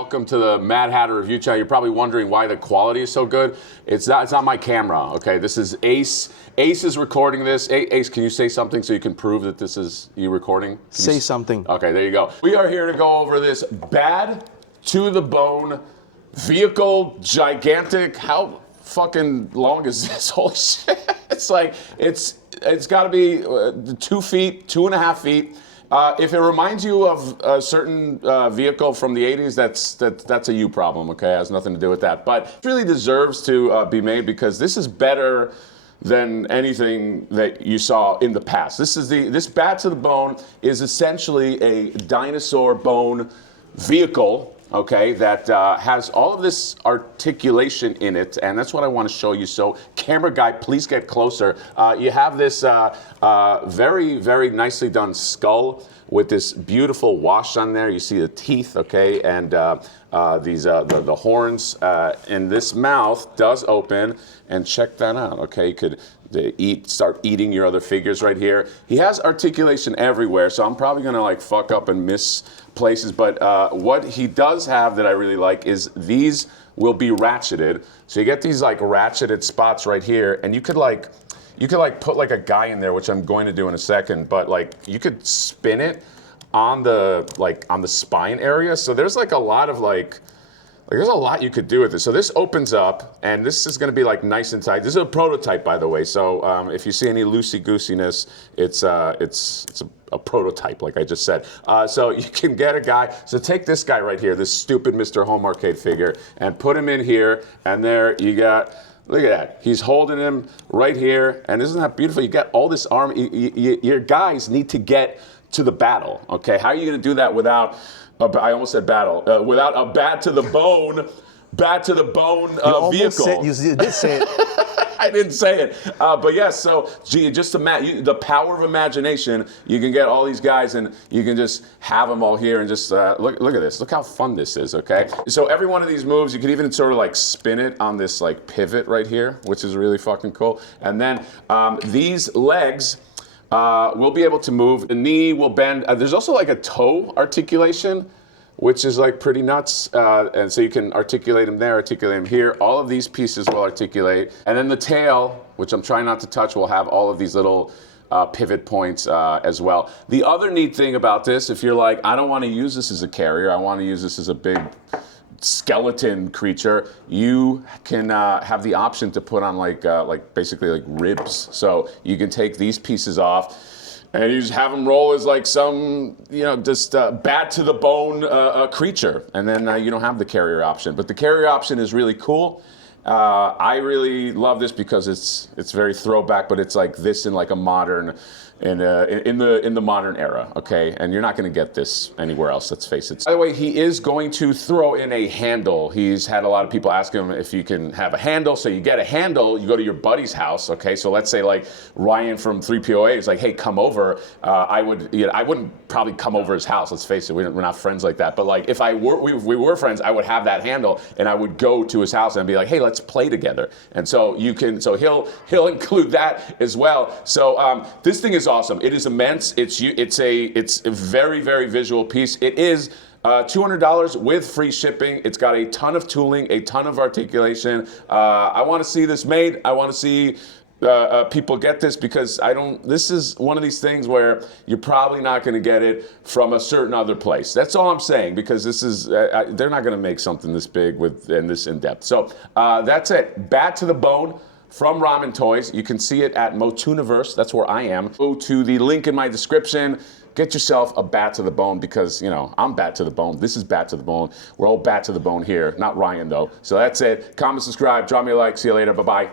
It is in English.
Welcome to the Mad Hatter Review Channel. You're probably wondering why the quality is so good. It's not my camera, okay? This is Ace. Ace is recording this. Ace, can you say something so you can prove that this is you recording? Say something. Okay, there you go. We are here to go over this bad to the bone vehicle, gigantic. How fucking long is this? Holy shit. It's like, it's got to be 2 feet, 2.5 feet. If it reminds you of a certain vehicle from the 80s, that's a you problem, okay? It has nothing to do with that. But it really deserves to be made because this is better than anything that you saw in the past. This Bat to the Bone is essentially a dinosaur bone vehicle, okay, that has all of this articulation in it, and that's what I want to show you. So, camera guy, please get closer. You have this very, very nicely done skull with this beautiful wash on there. You see the teeth, okay, and the horns, and this mouth does open, and check that out, okay? You could start eating your other figures right here. He has articulation everywhere, so I'm probably gonna like fuck up and miss places, but what he does have that I really like is these will be ratcheted. So you get these like ratcheted spots right here, and you could put like a guy in there, which I'm going to do in a second, but like you could spin it on the spine area. So there's like a lot of there's a lot you could do with this. So this opens up, and this is going to be like nice and tight. This is a prototype, by the way. So if you see any loosey-goosiness, it's a prototype, like I just said. So you can get a guy. So take this guy right here, this stupid Mr. Home Arcade figure, and put him in here, and there you got. Look at that. He's holding him right here, and isn't that beautiful? You got all this arm. Your guys need to get to the battle, okay? How are you going to do that without? I almost said battle. Without a bat to the bone vehicle. You did say it. I didn't say it. But yes, so just the power of imagination, you can get all these guys and you can just have them all here and just look at this. Look how fun this is, okay? So every one of these moves, you can even sort of like spin it on this like pivot right here, which is really fucking cool. And then these legs, we'll be able to move. The knee will bend. There's also like a toe articulation, which is like pretty nuts. And so you can articulate them there, articulate them here. All of these pieces will articulate. And then the tail, which I'm trying not to touch, will have all of these little pivot points as well. The other neat thing about this, if you're like, I don't want to use this as a carrier, I want to use this as a big skeleton creature, you can have the option to put on like basically like ribs. So you can take these pieces off and you just have them roll as like some, just bat to the bone creature. And then you don't have the carrier option. But the carrier option is really cool. I really love this because it's very throwback, but it's like this in like a modern, in the modern era, okay? And you're not going to get this anywhere else, let's face it. By the way, he is going to throw in a handle. He's had a lot of people ask him if you can have a handle. So you get a handle, you go to your buddy's house, okay? So let's say like Ryan from 3POA is like, hey, come over. I wouldn't probably come over his house, let's face it, we're not friends like that. But like if we were friends, I would have that handle and I would go to his house and be like, hey, let's play together. And so he'll include that as well. So this thing is awesome. It is immense. It's a very, very visual piece. It is $200 with free shipping. It's got a ton of tooling, a ton of articulation. I want to see this made. I want to see people get this because this is one of these things where you're probably not going to get it from a certain other place. That's all I'm saying, because this is, they're not going to make something this big and this in depth. So that's it. Bat to the Bone from Ramen Toys. You can see it at Motuniverse. That's where I am. Go to the link in my description. Get yourself a Bat to the Bone because, I'm Bat to the Bone. This is Bat to the Bone. We're all Bat to the Bone here. Not Ryan, though. So that's it. Comment, subscribe, drop me a like. See you later. Bye-bye.